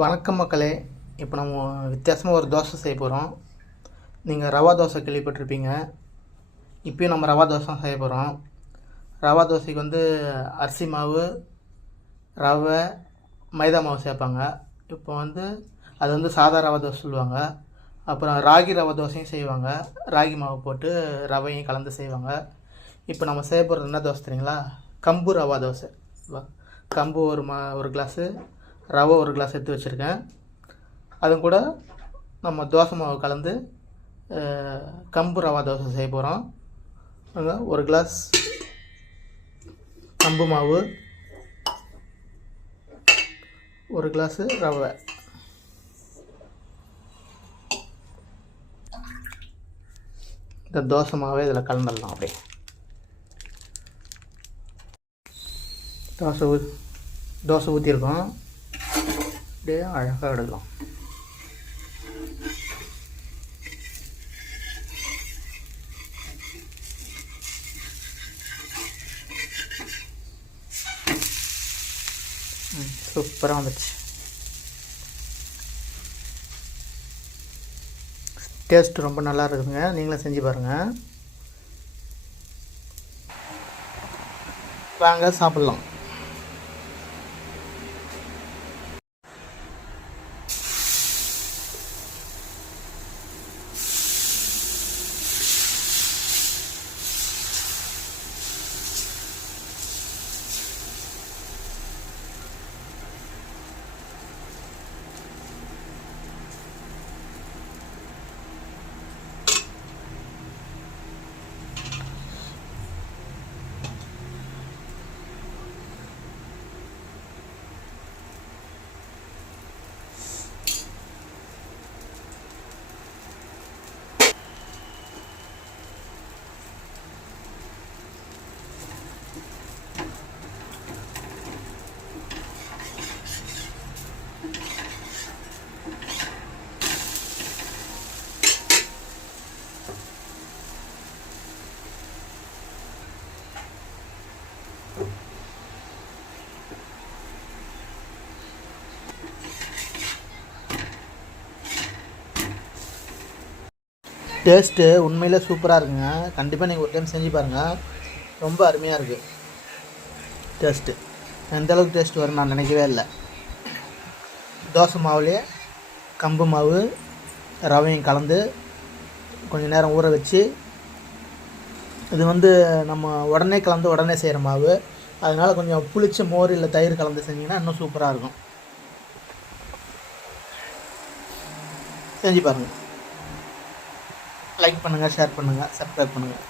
வணக்கம் மக்களே. இப்போ நம்ம வித்தியாசமாக ஒரு தோசை செய்ய போகிறோம். நீங்கள் ரவா தோசை கேள்விப்பட்டிருப்பீங்க. இப்போயும் நம்ம ரவா தோசை செய்ய போகிறோம். ரவா தோசைக்கு அரிசி மாவு, ரவை, மைதா மாவு சேர்ப்பாங்க. இப்போ அது சாதா ரவா தோசை சொல்லுவாங்க. அப்புறம் ராகி ரவா தோசையும் செய்வாங்க. ராகி மாவு போட்டு ரவையும் கலந்து செய்வாங்க. இப்போ நம்ம செய்ய போகிறது என்ன தோசை தெரியுங்களா? கம்பு ரவா தோசை. கம்பு ஒரு கிளாஸு, ரவை ஒரு கிளாஸ் எடுத்து வச்சுருக்கேன். அது கூட நம்ம தோசை மாவு கலந்து கம்பு ரவா தோசை செய்ய போகிறோம். ஒரு கிளாஸ் கம்பு மாவு, ஒரு கிளாஸு ரவை. இந்த தோசை மாவை இதில் கலந்துடலாம். அப்படியே தோசை ஊற்றிருக்கோம். அப்படியே அழகாக எடுக்கலாம். சூப்பராக வந்துடுச்சு. டேஸ்ட் ரொம்ப நல்லா இருக்குதுங்க. நீங்களும் செஞ்சு பாருங்கள். வாங்க சாப்பிட்லாம். டேஸ்ட்டு உண்மையிலே சூப்பராக இருக்குங்க. கண்டிப்பாக நீங்கள் ஒரு டைம் செஞ்சு பாருங்கள். ரொம்ப அருமையாக இருக்குது டேஸ்ட்டு. எந்தளவுக்கு டேஸ்ட் வரும் நான் நினைக்கவே இல்லை. தோசை மாவுலேயே கம்பு மாவு, ரவையும் கலந்து கொஞ்சம் நேரம் ஊற வச்சு, இது நம்ம உடனே கலந்து உடனே செய்கிற மாவு. அதனால் கொஞ்சம் புளிச்ச மோர் இல்லை தயிர் கலந்து செஞ்சிங்கன்னா இன்னும் சூப்பராக இருக்கும். செஞ்சு பாருங்கள். லைக் பண்ணுங்கள், ஷேர் பண்ணுங்கள், சப்ஸ்கிரைப் பண்ணுங்கள்.